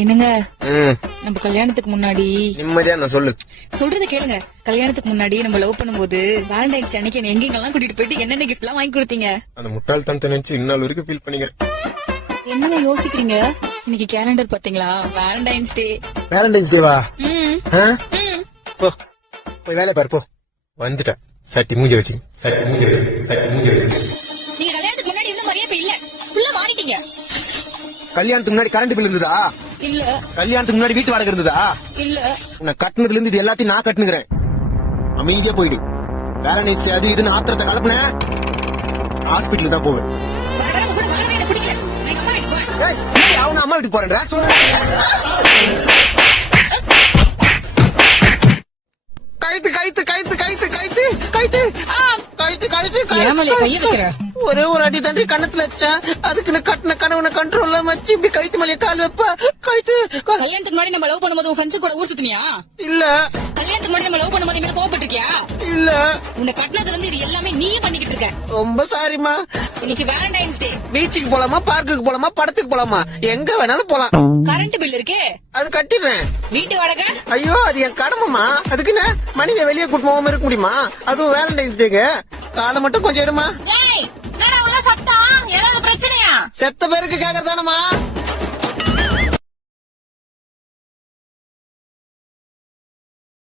என்னங்க நம்ம கல்யாணத்துக்கு முன்னாடி நிம்மதியா நான் சொல்லு சொல்றத கேளுங்க. கல்யாணத்துக்கு முன்னாடி நம்ம லவ் பண்ணும்போது வேலண்டைன்ஸ் டே அன்னைக்கு எங்கெங்கெல்லாம் கூட்டிட்டு போயிட்டு என்னென்ன கிஃப்ட் எல்லாம் வாங்கி கொடுத்தீங்க? அந்த முட்டாள்தனத்தை நினைச்சு இன்னொரு வரைக்கும் ஃபீல் பண்ணிக்கிறேன். என்னங்க யோசிக்கிறீங்க? இன்னைக்கு கேலண்டர் பாத்தீங்களா? வேலண்டைன்ஸ் டே. வேலண்டைன்ஸ் டேவா? போ போய் வேலை பாரு போ. வந்துட்டா சட்டி மூஞ்சி வச்சு நீங்க கல்யாணத்துக்கு முன்னாடி இருந்த மாதிரியே இப்ப இல்ல. ஃபுல்லா மாறிட்டீங்க. கல்யாணத்துக்கு முன்னாடி கரண்ட் பில் இருந்ததா? இல்ல. கல்யாணத்துக்கு முன்னாடி வீட்டு வாடகை இருந்ததா? இல்ல. உன்னை கட்டினதுல இருந்து இது எல்லாத்தையும் நான் கட்டுனுக்கிறேன். அமைதியா போயிடு. வேலண்டைன்ஸ் டே அது இதுன்னு ஆத்திரத்தை கலப்புன ஹாஸ்பிட்டல் தான் போவேன். அவன அம்மா வீட்டுக்கு போறேன். கழுத்து கழுத்து கழுத்து கழுத்து கழுத்து கழுத்து கழுத்து கழுத்து கைய வைக்கிற ஒரே ஒரு அடி தண்டி கண்ணத்துல வச்சா அதுக்கு கட்டின கனவுன கண்ட்ரோல்ல வச்சு இப்படி கழுத்து மேலே கால் வைப்ப. கழுத்து கல்யாணத்துக்கு முன்னாடி நம்ம லவ் பண்ணும்போது உன் ஃப்ரெண்ட்ஸ் கூட ஊர் சுத்தினியா? இல்ல. கல்யாணத்துக்கு முன்னாடி நம்ம லவ் பண்ணும்போது மேல கோவப்பட்டிருக்கியா? இல்ல. உன்னை கட்டினதுல இருந்து இது எல்லாமே நீ பண்ணிக்கிட்டு இருக்க. ரொம்ப சாரிமா. இன்னைக்கு வேலண்டைன்ஸ் டே. பீச்சுக்கு போலாமா, பார்க்குக்கு போலாமா, படத்துக்கு போலாமா, எங்க வேணாலும் போலாம். கரண்ட் பில் இருக்கே அது கட்டிடுறேன். வீட்டு வாடகை? ஐயோ அது என் கடமைமா. அதுக்கு என்ன மணிங்க வெளியே கூட்டு போகாம இருக்க முடியுமா? அதுவும் வேலண்டைன்ஸ் டேக்கு காலை மட்டும் கொஞ்சம் எடுமா. சத்தம் ஏதாவது பிரச்சனையா? செத்த பேருக்கு கேக்குற